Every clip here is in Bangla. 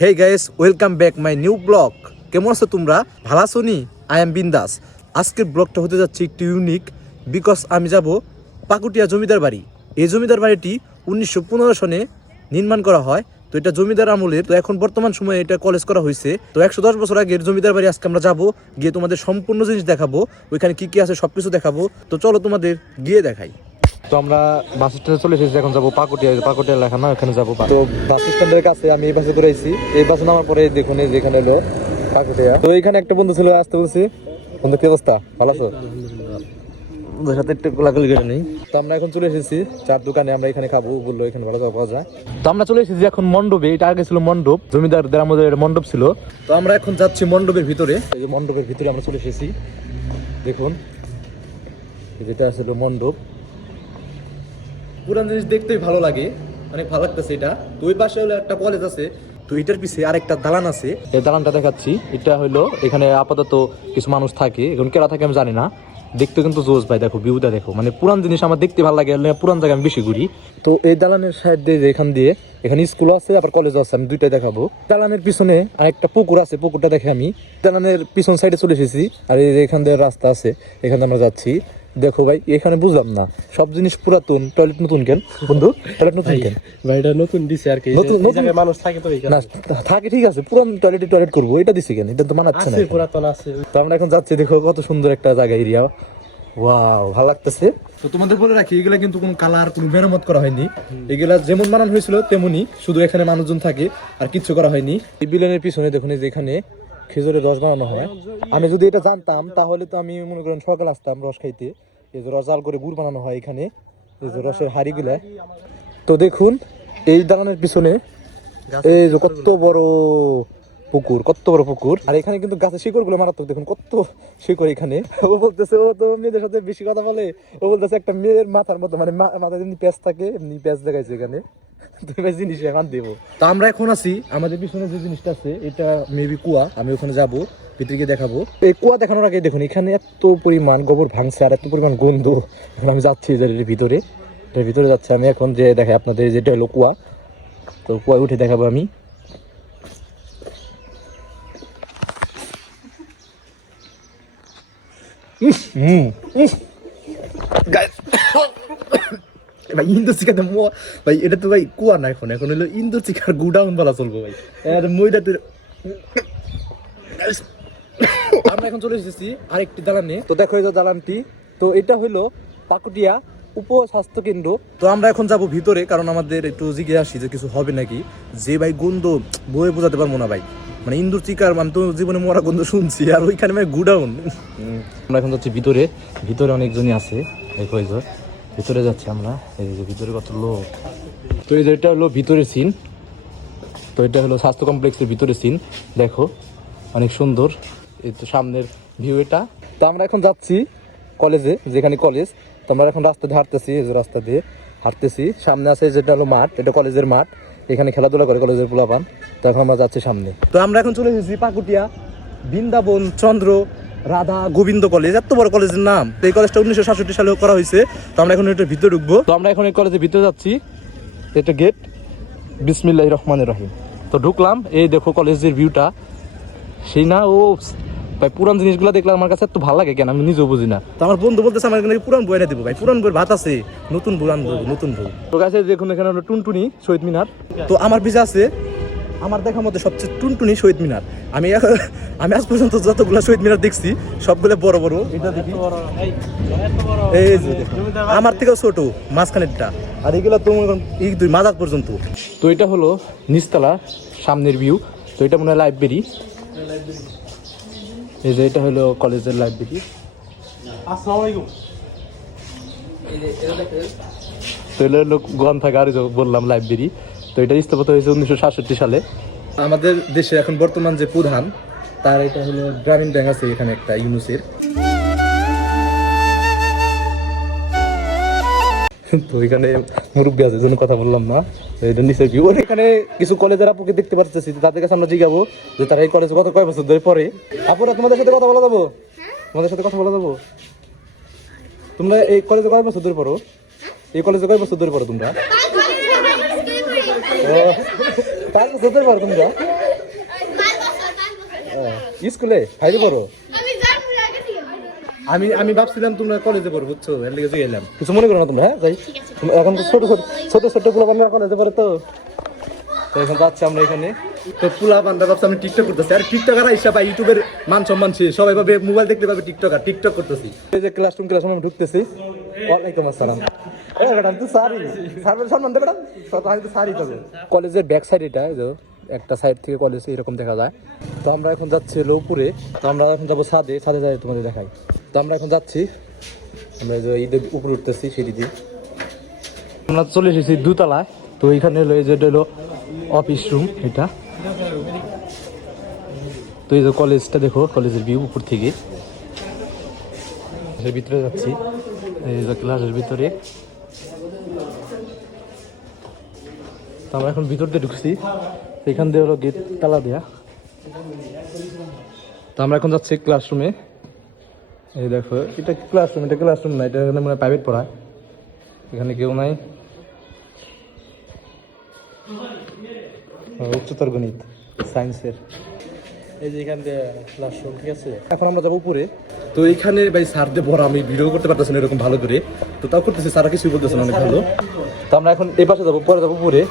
Hey guys, welcome back my new blog. কেমন আছো তোমরা? ভালো আছো নি? আই এম বিন্দাস। আজকের ব্লগটা হতে যাচ্ছে একটু ইউনিক, বিকজ আমি যাব পাকুটিয়া জমিদার বাড়ি। এই জমিদার বাড়িটি 1915 সনে নির্মাণ করা হয়। তো এটা জমিদার আমলের, তো এখন বর্তমান সময়ে এটা কলেজ করা হয়েছে। তো 110 বছর আগের জমিদার বাড়ি আজকে আমরা যাবো, গিয়ে তোমাদের সম্পূর্ণ জিনিস দেখাবো, ওইখানে কি কি আছে সবকিছু দেখাবো। তো চলো তোমাদের গিয়ে দেখাই। তো আমরা বাস স্ট্যান্ডে চলে এসেছি, এখন যাবো পাকুটিয়া। পাকুটিয়া লেখা না, ওখানে যাবো। তো বাস স্ট্যান্ডের কাছে আমি এই বাসে করে আইছি। এই বাসে নামার পরে দেখুন এই যেখানে হলো পাকুটিয়া। তো এখানে একটা বন্ধু ছিল, আসতে বলছি। বন্ধু কি অবস্থা? ভালো আছো? বন্ধুর সাথে একটু গোলাগুলি করে নেই। তো আমরা এখন চলে এসেছি চার দোকানে, আমরা এখানে খাবো বললো, এখানে ভালো খাওয়া পাওয়া যায়। তো আমরা চলে এসেছি এখন মণ্ডপে। এটা আগে ছিল মণ্ডপ, জমিদারদের আমাদের মণ্ডপ ছিল। তো আমরা এখন যাচ্ছি মণ্ডপের ভিতরে। এই যে মণ্ডপের ভিতরে আমরা চলে এসেছি, দেখুন যেটা আসলে মণ্ডপ। পুরান জিনিস দেখতেই ভালো লাগে, অনেক ভালো লাগতেছে এটা। তো ওই পাশে হলো একটা কলেজ আছে, তো এটার পিছে আরেকটা দালান আছে। এই দালানটা দেখাচ্ছি, এটা হলো এখানে আপাতত কিছু মানুষ থাকে, এখন কেরা থাকে আমি জানি না। দেখতে কিন্তু জোস ভাই, দেখো ভিউটা দেখো, মানে পুরান জিনিস আমার দেখতে ভালো লাগে, পুরান জায়গায় আমি বেশি ঘুরি। তো এই দালানের সাইড দিয়ে এখান দিয়ে এখানে স্কুল আছে, আবার কলেজ আছে, আমি দুইটাই দেখাবো। দালানের পিছনে আরেকটা পুকুর আছে, পুকুরটা দেখে আমি দালানের পিছন সাইডে চলে এসেছি। আর এই যে এখান দিয়ে রাস্তা আছে, এখানে আমরা যাচ্ছি। দেখো ভাই, এখানে বুঝলাম না, সব জিনিস পুরাতন, টয়লেট নতুন কেন বন্ধু? টয়লেট নতুন কেন ভাই? এটা নতুন দিছে আর কি, নতুন জায়গায় মানুষ থাকে তো না থাকে, ঠিক আছে, পুরান টয়লেটে টয়লেট করবো, এটা দিছে কেন? এটা তো মানাচ্ছে না। পুরাতন আছে। তো আমরা এখন যাচ্ছি, দেখো কত সুন্দর একটা জায়গা, এরিয়া। ওয়াও, ভালো লাগতেছে। তো তোমাদের বলে রাখি, এগুলা কিন্তু কোনো কালার, কোনো মেরামত করা হয়নি। এগুলা যেমন বানানো হয়েছিল তেমনই, শুধু এখানে মানুষজন থাকে, আর কিচ্ছু করা হয়নি। এই বিলেনের পিছনে দেখুন, এই যে এখানে খেজুরের রস বানানো হয়। আমি যদি এটা জানতাম তাহলে তো আমি মনে করেন সকাল আসতাম রস খাইতে। এই যে রস জাল করে গুড় বানানো হয় এখানে, এই যে রসের হাড়িগুলা। তো দেখুন এই দালানের পিছনে এই যে কত বড় পুকুর, কত বড় পুকুর। আর এখানে কিন্তু গাছের শিকড় গুলো মারাত্মক, দেখুন কত শিকড় এখানে। ও বলতেছে, ও তো মেয়েদের সাথে বেশি কথা বলে। ও বলতেছে একটা মেয়ের মাথার মতো, মানে মাথায় যেমনি প্যাঁচ থাকে এমনি প্যাঁচ দেখাইছে এখানে। জিনিস এখন দেবো। তো আমরা এখন আছি, আমাদের পিছনে যে জিনিসটা আছে এটা মেবি কুয়া। আমি ওখানে যাবো, ভিতরে গিয়ে দেখাবো। এই কুয়া দেখানোর আগে দেখুন এখানে এত পরিমাণ গোবর ভাঙছে আর এত পরিমাণ গন্ধ। এখন আমি যাচ্ছি এর ভিতরে, এটার ভিতরে যাচ্ছে আমি এখন, যে দেখাই আপনাদের, যেটা হলো কুয়া। তো কুয়া উঠে দেখাবো আমি। ভাই ইন্দো চিকাতে ভাই, এটা তো ভাই কুয়া না, এখন এখন হলো ইন্দো চিকার গুডাউন বলা চলবো ভাই। মইদাতে আমরা এখন চলে এসেছি আরেকটি দালানে। তো দেখো এই যে দালানটি, তো এটা হলো পাকুটিয়া উপস্বাস্থ্য কেন্দ্র। তো আমরা এখন যাব ভিতরে, কারণ আমাদের একটু জিজ্ঞেস আসি যে কিছু হবে নাকি। যে ভাই গন্ধ বয়ে বোঝাতে পারবো না ভাই, মানে ইন্দুর চিকার, মানে তো জীবনে মরা গন্ধ শুনছি, আর ওইখানে মানে গুডাউন। আমরা এখন যাচ্ছি ভিতরে, ভিতরে অনেকজনই আছে। দেখো এই যে ভিতরে যাচ্ছি আমরা, এই যে ভিতরে কত লোক। তো এই যে এটা হলো ভিতরের সিন, তো এটা হলো স্বাস্থ্য কমপ্লেক্সের ভিতরের সিন। দেখো অনেক সুন্দর, এই তো সামনের ভিউ এটা। তো আমরা এখন যাচ্ছি কলেজে, যেখানে কলেজ। তো আমরা এখন রাস্তা দিয়ে হাঁটতেছি, এই যে রাস্তা দিয়ে হাঁটতেছি। সামনে আছে যেটা হলো মাঠ, এটা কলেজের মাঠ, এখানে খেলাধুলা করে কলেজের পোলাপান। তো এখন আমরা যাচ্ছি সামনে। তো আমরা এখন চলে এসেছি পাকুটিয়া বৃন্দাবন চন্দ্র রাধা গোবিন্দ কলেজ, এত বড় কলেজের নাম। এই কলেজটা 1967 সালে করা হয়েছে। তো আমরা এখন এটার ভিতরে ঢুকবো। তো আমরা এখন এই কলেজের ভিতরে যাচ্ছি, এটা গেট। বিসমিল্লাহির রহমানির রহিম। তো ঢুকলাম, এই দেখো কলেজের ভিউটা, সেই না? ও ভাই, পুরান জিনিসগুলো দেখলে আমার কাছে এত ভালো লাগে কেন আমি নিজেও বুঝি না। তো আমার বন্ধু বলতেছে আমার এখানে পুরান বই এনে দিব। ভাই পুরান বইয়ের ভাত আছে, নতুন বই আনবো, নতুন বই। তো কাছে দেখুন এখানে হলো টুনটুনি শহীদ মিনার। তো আমার পিছে আছে আমার দেখার মধ্যে সবচেয়ে টুনটুনি শহীদ মিনার। আমি আজ পর্যন্ত যতগুলো শহীদ মিনার দেখছি সবগুলো বড় বড়। এটা দেখি, এই যে আমার থেকেও ছোট মাঝখানেরটা, আর এগুলো তো এই দুই মাজার পর্যন্ত। তো এটা হলো নিচতলা সামনের ভিউ। তো এটা মনে হয় লাইব্রেরি। এই যে এটা হলো কলেজের লাইব্রেরি। আসসালামু আলাইকুম। তো এটা হলো গ্রন্থাগার, বললাম লাইব্রেরি। তো এটা স্থাপিত হয়েছে 1967 সালে। আমাদের দেশে এখন বর্তমান যে প্রধান, তার এটা হলো গ্রামীণ ব্যাংক আছে এখানে একটা, ইউনুসের। তো এখানে মুরব্বী আছে, জন্য কথা বললাম না। এটা নিচের ভিউ। এখানে কিছু কলেজের আপুকে দেখতে পাচ্ছি, তাদের কাছে আমরা জিজ্ঞাবো যে তারা এই কলেজে কত কয় বছর ধরে পড়ে। আপুরা তোমাদের সাথে কথা বলা যাবো? তোমাদের সাথে কথা বলা যাবো? তোমরা এই কলেজে কয় বছর ধরে পড়ো? এই কলেজে কয় বছর ধরে পড়ো তোমরা? 5 বছর ধরে পড়ো তোমরা? স্কুলে ফাইভে পড়ো? আমি জানবো না আগে থেকে। আমি ভাবছিলাম তোমরা কলেজে পড়ো, বুঝছো, এর লেগে গেলাম। কিছু মনে করো না তোমরা, হ্যাঁ যাই। তোমরা এখন তো ছোট পোলাপানরা কলেজে পড়ো তো। তো এখন যাচ্ছি আমরা এখানে। তো পোলাপানরা ভাবছে আমি টিকটক করতেছি, আর টিকটকার আইসা পাই ইউটিউবের মান সম্মান শেষ, সবাই ভাবে মোবাইল দেখতে পাবে টিকটক করতেছি। এই যে ক্লাসরুম আমি ঢুকতেছি। ওয়ালাইকুম আসসালাম। ম্যাডাম তো সারি স্যার সম্মান দে ম্যাডাম, আমি তো সারি তবে। কলেজের ব্যাক সাইড এটা, এই যে একটা সাইড থেকে কলেজ এরকম দেখা যায়। তো আমরা এখন যাচ্ছি হলো উপরে। তো আমরা এখন যাবো ছাদে যাই তোমাদের দেখাই। তো আমরা এখন যাচ্ছি, আমরা যে ঈদের উপরে উঠতেছি সিঁড়ি দিয়ে। আমরা চলে এসেছি দুতলায়। তো এইখানে হলো এই যে হলো অফিস রুম এটা। তো এই যে কলেজটা দেখো, কলেজের ভিউ উপর থেকে। এর ভিতরে যাচ্ছি, এই যে ক্লাসের ভিতরে। তো আমরা এখন ভিতর দিয়ে ঢুকছি, এখান দিয়ে হলো গেট তালা দেয়া। তো আমরা এখন যাচ্ছি ক্লাসরুমে। এই দেখো এটা ক্লাসরুম না, এটা এখানে মানে প্রাইভেট পড়ায়, এখানে কেউ নাই। উচ্চতর গণিত সায়েন্সের এই যে এখান দিয়ে ক্লাসরুম, ঠিক আছে। এখন আমরা যাবো উপরে। তো এখানে ভাই স্যার দিয়ে ভরা, আমি ভিডিও করতে পারতেছি না এরকম ভালো করে, তো তাও করতেছি, স্যাররা কিছুই বলতেছে না, অনেক ভালো। তো আমরা এখন এই পাশে যাবো, পরে যাবো উপরে।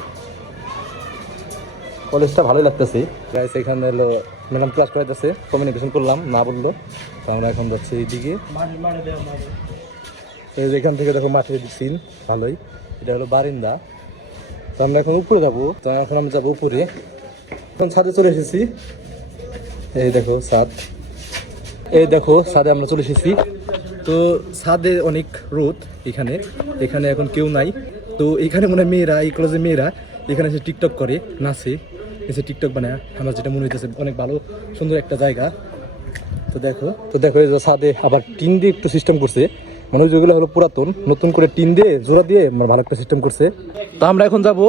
কলেজটা ভালোই লাগতেছে গাইস। এখানে হলো ম্যাডাম ক্লাস করাইতেছে, কমিউনিকেশন করলাম না বললো। তো আমরা এখন যাচ্ছি এইদিকে। এই যে এখান থেকে দেখো মাঠের সিন ভালোই, এটা হলো বারিন্দা। তো আমরা এখন উপরে যাবো। তো এখন আমরা যাবো উপরে। এখন ছাদে চলে এসেছি, এই দেখো ছাদ, এই দেখো ছাদে আমরা চলে এসেছি। তো ছাদে অনেক রোদ, এখানে এখন কেউ নাই। তো এখানে মনে হয় মেয়েরা, এই কলেজের মেয়েরা এখানে এসে টিকটক করে, নাচে, এসে টিকটক বানায়। আমার যেটা মনে হইতেছে অনেক ভালো সুন্দর একটা জায়গা। তো দেখো এই যে ছাদে আবার টিন দিয়ে একটু সিস্টেম করছে, মানে ওই যেগুলো হলো পুরাতন, নতুন করে টিন দিয়ে জোড়া দিয়ে ভালো একটা সিস্টেম করছে। তো আমরা এখন যাব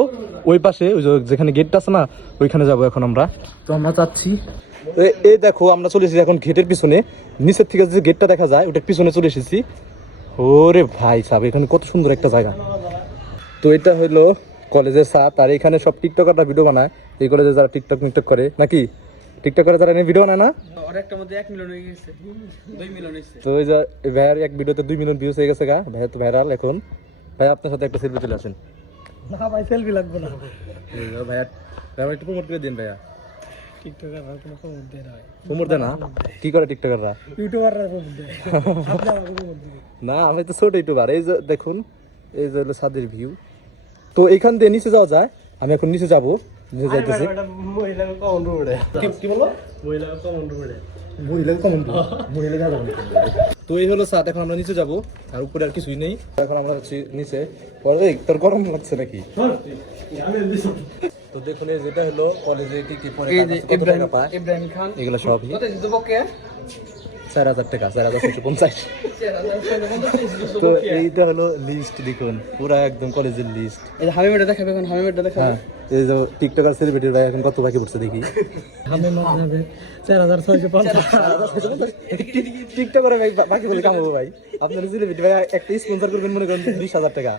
ওই পাশে, ওই যেখানে গেটটা আছে না, ওইখানে যাব এখন আমরা। তো আমরা যাচ্ছি, এই দেখো আমরা চলে এসেছি এখন গেটের পিছনে। নিচের থেকে যে গেটটা দেখা যায় ওটার পিছনে চলে এসেছি। ওরে ভাই সাহেব, এখানে কত সুন্দর একটা জায়গা। তো এটা হলো কলেজের ছাদ, আর এখানে সব টিকটকাররা ভিডিও বানায়। এই কলেজে যারা টিকটক করে নাকি, টিকটক করে তারা ভিডিও বানায় না। তো ওই যে ভাইয়ার এক ভিডিওতে 2 মিলিয়ন ভিউজ হয়ে গেছে গা, ভাইয়া তো ভাইরাল এখন। ভাই আপনার সাথে একটা সেলফি তুলে আসেন। না ভাই সেলফি লাগবে না। ভাইয়া একটু প্রমোট করে দিন ভাইয়া। টিকটকাররা কোনো প্রমোট দেয় না ভাই। প্রমোট দেয় না? কি করে টিকটকাররা? ইউটিউবাররা প্রমোট দেয়। আপনারা প্রমোট দিবেন না, আমি তো ছোট ইউটিউবার। এই যে দেখুন, এই যে হলো ছাদের ভিউ। তো এখান দিয়ে নিচে যাওয়া যায়, আমি এখন নিচে যাবো, নিচে যাইতেছি। মহিলাকে কমন রুমে কি বলো? মহিলাকে কমন রুমে তো এই হলো ছাদ, এখন আমরা নিচে যাবো, আর উপরে আর কিছুই নেই। এখন আমরা যাচ্ছি নিচে। পরে তোর গরম লাগছে নাকি? তো দেখুন এই যেটা হলো কলেজে কি পরে ইব্রাহিম খান এগুলো সবই 4,000 টাকা, 4,650। তো এইটা হলো লিস্ট, দেখুন পুরা একদম কলেজের লিস্ট। এই যে হামিমেটা দেখাবে, এখন হামিমেটা দেখাবে। হ্যাঁ, এই যে টিকটকার সেলিব্রিটির ভাই এখন কত বাকি পড়ছে দেখি। হামিম যাবে 4,650। টিকটকারে ভাই বাকি বলে কামাবো ভাই। আপনার সেলিব্রিটি ভাই একটা স্পন্সর করবেন মনে করেন 20,000 টাকা।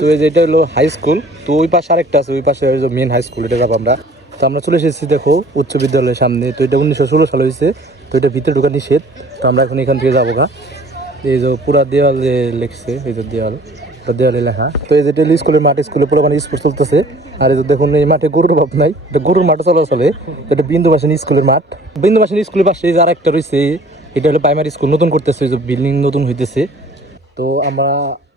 তো এই যে এটা হলো হাই স্কুল। তো ওই পাশে আরেকটা আছে, ওই পাশে মেন হাই স্কুল, এটা যাবো আমরা। তো আমরা চলে এসেছি দেখো উচ্চ বিদ্যালয়ের সামনে। তো এটা 1916 সালে হয়েছে। তো এটা ভিতরে ঢোকা নিষেধ। তো আমরা এখন এখান থেকে যাবো গা। এই যে পুরা দেওয়ালে লিখছে, এই যে দেওয়ালে লেখা। তো এই যে স্কুলের মাঠ, স্কুলে পুরো মানে স্পোর্টস চলতেছে। আর এই যে দেখুন এই মাঠে গরুর অভাব নাই, এটা গরুর মাঠে চলে। এটা বিন্দুবাসিনী স্কুলের মাঠ। বিন্দুবাসিনী স্কুলের পাশে যার একটা রয়েছে, এটা হলো প্রাইমারি স্কুল, নতুন করতেছে, যে বিল্ডিং নতুন হইতেছে। তো আমরা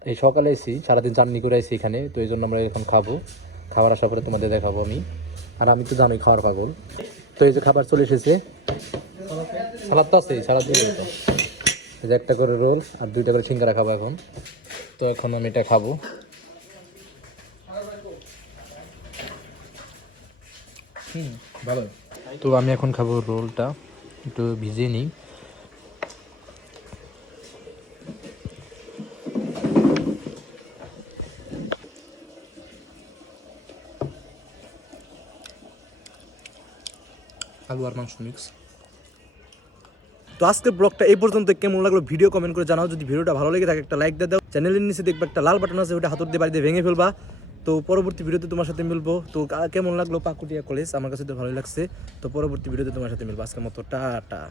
এই সকালে এসেছি, সারাদিন জার্নি করে আসি এখানে। তো এই জন্য আমরা এখন খাবো, খাবার আসার পরে তোমাদের দেখাবো আমি। আর আমি তো জানোই খাওয়ার পাগল। তো এই যে খাবার চলে এসেছে, সালাদ তো আছে, সালাদ দিয়ে দিতো। এই যে একটা করে রোল আর 2টা করে সিঙ্গারা খাবো এখন। তো এখন আমি এটা খাবো। ভালো। তো আমি এখন খাবো রোলটা, একটু ভিজিয়ে নিই। আলু আর মাংস মিক্স। তো আজকের ব্লগটা এই পর্যন্ত। কেমন লাগলো ভিডিও কমেন্ট করে জানাও। যদি ভিডিওটা ভালো লেগে থাকে একটা লাইক দিয়ে দাও। চ্যানেলের নিচে দেখবে একটা লাল বাটন আছে, ওটা হাত দিয়ে বাড়ি দিয়ে ভেঙে ফেলবা। তো পরবর্তী ভিডিওতে তোমার সাথে মিলবো। তো কেমন লাগলো পাকুটিয়া কলেজ? আমার কাছে তো ভালোই লাগছে। তো পরবর্তী ভিডিওতে তোমার সাথে মিলবো। আজকের মতো টাটা।